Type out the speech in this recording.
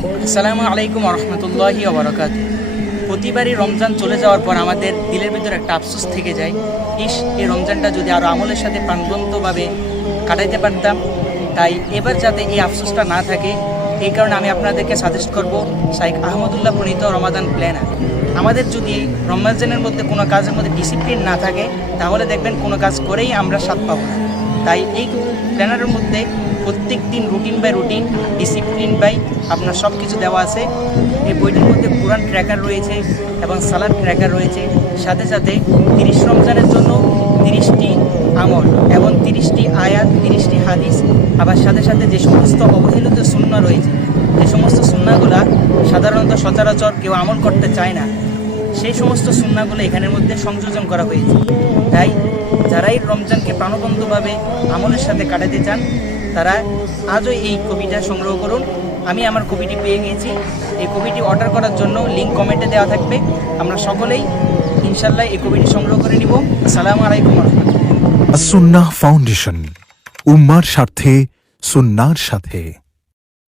আসসালামু আলাইকুম রহমতুল্লাহি ওয়া বারাকাতুহু। প্রতিবারই রমজান চলে যাওয়ার পর আমাদের দিলের ভিতরে একটা আফসোস থেকে যায়, এই রমজানটা যদি আরও আমলের সাথে প্রাণবন্তভাবে কাটাইতে পারতাম। তাই এবার যাতে এই আফসোসটা না থাকে, এই কারণে আমি আপনাদেরকে সাজেস্ট করব শাইখ আহমদুল্লাহ প্রণীত রমাদান প্ল্যানার। আমাদের যদি রমজানের মধ্যে কোনো কাজের মধ্যে ডিসিপ্লিন না থাকে, তাহলে দেখবেন কোনো কাজ করেই আমরা স্বাদ পাবো না। তাই এই প্ল্যানারের মধ্যে প্রত্যেক দিন routine by routine, discipline by আপনার সব কিছু দেওয়া আছে। এই বইটির মধ্যে কোরআন ট্র্যাকার রয়েছে এবং সালাদ ট্র্যাকার রয়েছে, সাথে সাথে 30 রমজানের জন্য 30টি আমল এবং 30টি আয়াত, 30টি হাদিস, আবার সাথে সাথে যে সমস্ত অবহেলিত সুন্নাহ রয়েছে, যে সমস্ত সুন্নাহগুলা সাধারণত সচরাচর কেউ আমল করতে চায় না, সেই সমস্ত সুন্নাহগুলো এখানের মধ্যে সংযোজন করা হয়েছে। তাই যারাই রমজানকে প্রাণবন্তভাবে আমলের সাথে কাটাতে চান, তারা আজও এই কপিটা সংগ্রহ করুন। আমি আমার কপিটি পেয়ে গিয়েছি। এই কপিটি অর্ডার করার জন্য লিঙ্ক কমেন্টে দেওয়া থাকবে। আমরা সকলেই ইনশাল্লাহ এই কপিটি সংগ্রহ করে নিব। আসসালামু আলাইকুম ওয়া রাহমাতুল্লাহ। সুন্নাহ ফাউন্ডেশন, উম্মার স্বার্থে সুন্নাহর সাথে।